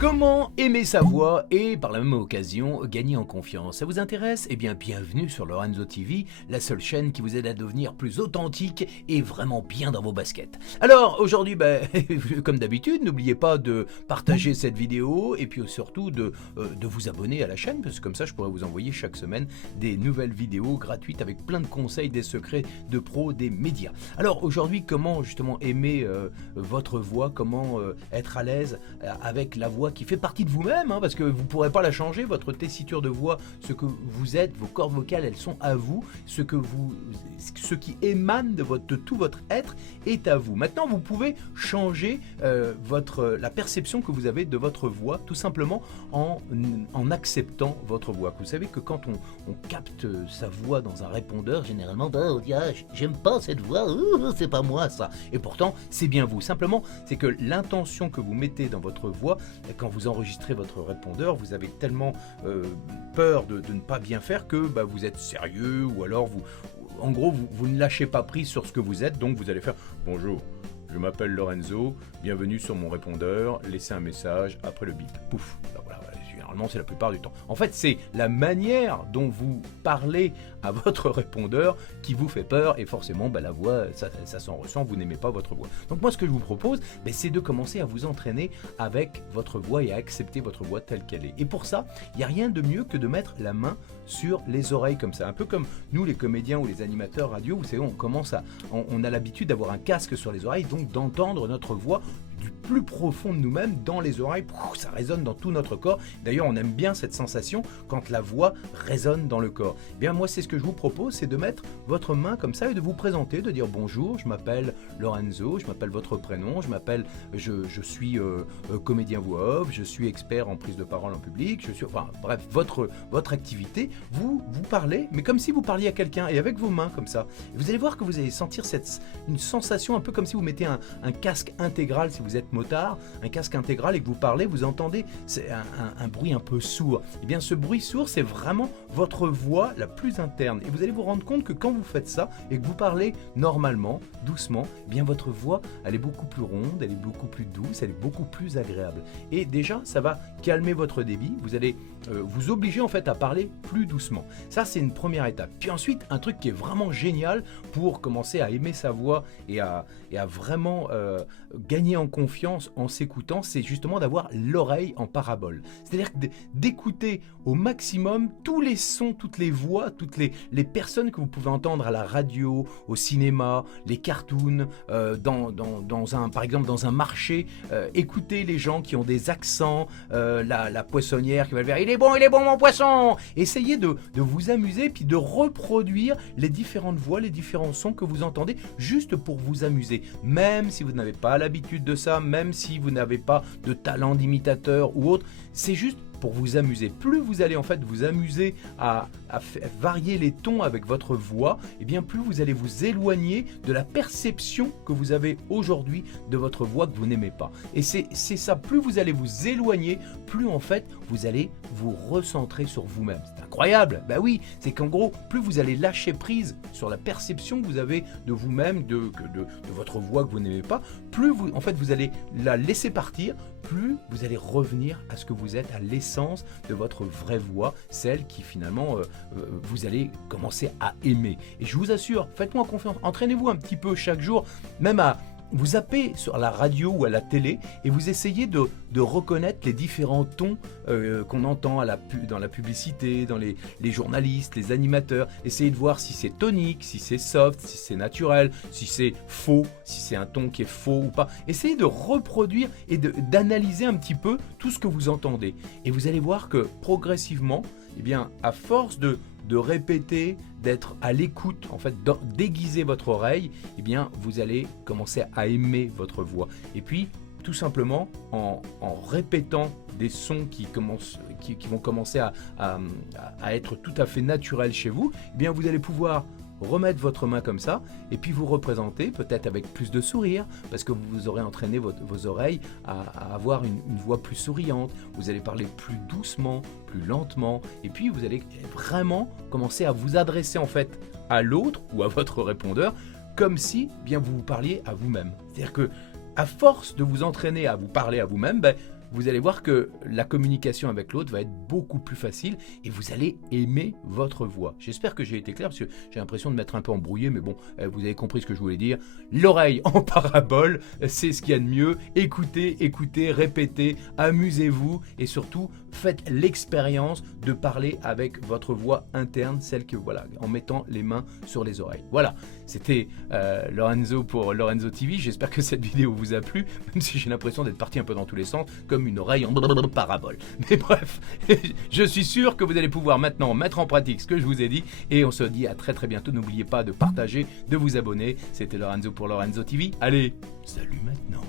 Comment aimer sa voix et par la même occasion gagner en confiance? Ça vous intéresse? Eh bien bienvenue sur Lorenzo TV, la seule chaîne qui vous aide à devenir plus authentique et vraiment bien dans vos baskets. Alors aujourd'hui, comme d'habitude, n'oubliez pas de partager cette vidéo et puis surtout de vous abonner à la chaîne, parce que comme ça je pourrai vous envoyer chaque semaine des nouvelles vidéos gratuites avec plein de conseils, des secrets de pros, des médias. Alors aujourd'hui, comment justement aimer votre voix, comment être à l'aise avec la voix qui fait partie de vous-même, parce que vous ne pourrez pas la changer, votre tessiture de voix, ce que vous êtes, vos cordes vocales, elles sont à vous, ce qui émane de tout votre être est à vous. Maintenant, vous pouvez changer la perception que vous avez de votre voix, tout simplement en acceptant votre voix. Vous savez que quand on capte sa voix dans un répondeur, généralement, j'aime pas cette voix, c'est pas moi ça. Et pourtant, c'est bien vous. Simplement, c'est que l'intention que vous mettez dans votre voix, quand vous enregistrez votre répondeur, vous avez tellement peur de ne pas bien faire que vous êtes sérieux, ou alors vous ne lâchez pas prise sur ce que vous êtes, donc vous allez faire « Bonjour, je m'appelle Lorenzo, bienvenue sur mon répondeur, laissez un message après le bip. » Pouf, voilà, généralement c'est la plupart du temps. En fait, c'est la manière dont vous parlez à votre répondeur qui vous fait peur, et forcément la voix, ça s'en ressent, vous n'aimez pas votre voix. Donc moi ce que je vous propose, c'est de commencer à vous entraîner avec votre voix et à accepter votre voix telle qu'elle est. Et pour ça, il n'y a rien de mieux que de mettre la main sur les oreilles comme ça, un peu comme nous les comédiens ou les animateurs radio, vous savez, on a l'habitude d'avoir un casque sur les oreilles, donc d'entendre notre voix du plus profond de nous-mêmes dans les oreilles, ça résonne dans tout notre corps. D'ailleurs, on aime bien cette sensation quand la voix résonne dans le corps. Eh bien, moi, c'est ce que je vous propose, c'est de mettre votre main comme ça et de vous présenter, de dire bonjour, je m'appelle Lorenzo, je m'appelle votre prénom, je suis comédien voix off, je suis expert en prise de parole en public, bref, votre activité, vous parlez, mais comme si vous parliez à quelqu'un et avec vos mains comme ça. Et vous allez voir que vous allez sentir une sensation un peu comme si vous mettez un casque intégral, si vous êtes motard, un casque intégral et que vous parlez, vous entendez un bruit un peu sourd. Et bien ce bruit sourd, c'est vraiment votre voix la plus interne. Et vous allez vous rendre compte que quand vous faites ça et que vous parlez normalement, doucement, eh bien votre voix, elle est beaucoup plus ronde, elle est beaucoup plus douce, elle est beaucoup plus agréable. Et déjà, ça va calmer votre débit. Vous allez vous obliger en fait à parler plus doucement. Ça, c'est une première étape. Puis ensuite, un truc qui est vraiment génial pour commencer à aimer sa voix et à vraiment gagner en confiance en s'écoutant, c'est justement d'avoir l'oreille en parabole. C'est-à-dire d'écouter au maximum tous les sons, toutes les voix, toutes les personnes que vous pouvez entendre à la radio, au cinéma, les cartoons, par exemple dans un marché. Écoutez les gens qui ont des accents, la poissonnière qui va le faire « il est bon mon poisson !» Essayez de vous amuser puis de reproduire les différentes voix, les différents sons que vous entendez juste pour vous amuser. Même si vous n'avez pas l'habitude de ça, même si vous n'avez pas de talent d'imitateur ou autre, c'est juste pour vous amuser. Plus vous allez en fait vous amuser à varier les tons avec votre voix, et bien plus vous allez vous éloigner de la perception que vous avez aujourd'hui de votre voix que vous n'aimez pas. Et c'est ça, plus vous allez vous éloigner, plus en fait vous allez vous recentrer sur vous-même. C'est incroyable, oui, c'est qu'en gros, plus vous allez lâcher prise sur la perception que vous avez de vous-même, de votre voix que vous n'aimez pas, plus vous allez la laisser partir, plus vous allez revenir à ce que vous êtes, à l'essence de votre vraie voix, celle qui finalement vous allez commencer à aimer. Et je vous assure, faites-moi confiance, entraînez-vous un petit peu chaque jour, même à vous zappez sur la radio ou à la télé et vous essayez de reconnaître les différents tons qu'on entend dans la publicité, dans les journalistes, les animateurs. Essayez de voir si c'est tonique, si c'est soft, si c'est naturel, si c'est faux, si c'est un ton qui est faux ou pas. Essayez de reproduire et d'analyser un petit peu tout ce que vous entendez. Et vous allez voir que progressivement, eh bien, à force de répéter, d'être à l'écoute, en fait, d'aiguiser votre oreille, eh bien, vous allez commencer à aimer votre voix. Et puis, tout simplement, en répétant des sons qui vont commencer à être tout à fait naturels chez vous, eh bien, vous allez pouvoir remettre votre main comme ça et puis vous représenter peut-être avec plus de sourire parce que vous aurez entraîné vos oreilles à avoir une voix plus souriante, vous allez parler plus doucement, plus lentement et puis vous allez vraiment commencer à vous adresser en fait à l'autre ou à votre répondeur comme si bien vous vous parliez à vous-même. C'est-à-dire que à force de vous entraîner à vous parler à vous-même, vous allez voir que la communication avec l'autre va être beaucoup plus facile et vous allez aimer votre voix. J'espère que j'ai été clair parce que j'ai l'impression de m'être un peu embrouillé, mais bon, vous avez compris ce que je voulais dire. L'oreille en parabole, c'est ce qu'il y a de mieux. Écoutez, écoutez, répétez, amusez-vous et surtout faites l'expérience de parler avec votre voix interne, celle que voilà, en mettant les mains sur les oreilles. Voilà, c'était Lorenzo pour Lorenzo TV. J'espère que cette vidéo vous a plu, même si j'ai l'impression d'être parti un peu dans tous les sens, comme une oreille en parabole. Mais bref, je suis sûr que vous allez pouvoir maintenant mettre en pratique ce que je vous ai dit et on se dit à très bientôt. N'oubliez pas de partager, de vous abonner. C'était Lorenzo pour Lorenzo TV. Allez, salut maintenant.